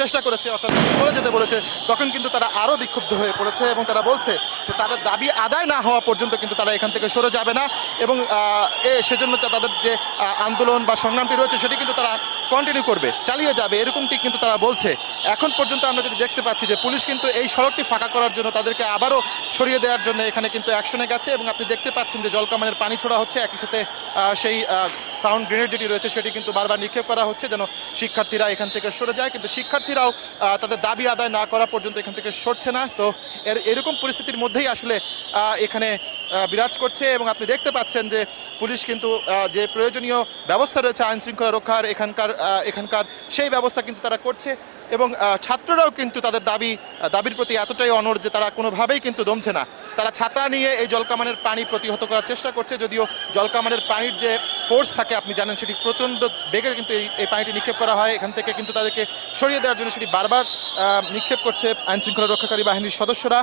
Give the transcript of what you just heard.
চেষ্টা করেছে, অর্থাৎ সরে যেতে বলেছে, তখন কিন্তু তারা আরও বিক্ষুব্ধ হয়ে পড়েছে এবং তারা বলছে যে তাদের দাবি আদায় না হওয়া পর্যন্ত কিন্তু তারা এখান থেকে সরে যাবে না এবং সেজন্য তাদের যে আন্দোলন বা সংগ্রামটি রয়েছে সেটি কিন্তু তারা কন্টিনিউ করবে, চালিয়ে যাবে, এরকমটি কিন্তু তারা বলছে। এখন পর্যন্ত আমরা যদি দেখতে পাচ্ছি যে পুলিশ কিন্তু এই সড়কটি ফাঁকা করার জন্য তাদেরকে আবারও সরিয়ে দেওয়ার জন্য এখানে কিন্তু অ্যাকশনে গেছে এবং আপনি দেখতে পাচ্ছেন যে জলকামানের পানি ছোড়া হচ্ছে, একই সাথে সেই সাউন্ড গ্রেনেড যেটি রয়েছে সেটি কিন্তু বারবার নিক্ষেপ করা হচ্ছে যেন শিক্ষার্থীরা এখান থেকে সরে যায়, কিন্তু শিক্ষার্থীরাও তাদের দাবি আদায় না করা পর্যন্ত এখান থেকে সরছে না। তো এরকম পরিস্থিতির মধ্যেই আসলে এখানে বিরাজ করছে এবং আপনি দেখতে পাচ্ছেন যে পুলিশ কিন্তু যে প্রয়োজনীয় ব্যবস্থা রয়েছে আইন শৃঙ্খলা রক্ষার এখানকার সেই ব্যবস্থা কিন্তু তারা করছে এবং ছাত্ররাও কিন্তু তাদের দাবির প্রতি এতটাই অনড় যে তারা কোনোভাবেই কিন্তু দমছে না। তারা ছাতা নিয়ে এই জলকামানের পানি প্রতিহত করার চেষ্টা করছে, যদিও জলকামানের পানির যে ফোর্স থাকে আপনি জানেন সেটি প্রচণ্ড বেগে কিন্তু এই পানিটি নিক্ষেপ করা হয় এখান থেকে, কিন্তু তাদেরকে সরিয়ে দেওয়ার জন্য সেটি বারবার নিক্ষেপ করছে আইন শৃঙ্খলা রক্ষাকারী বাহিনীর সদস্যরা।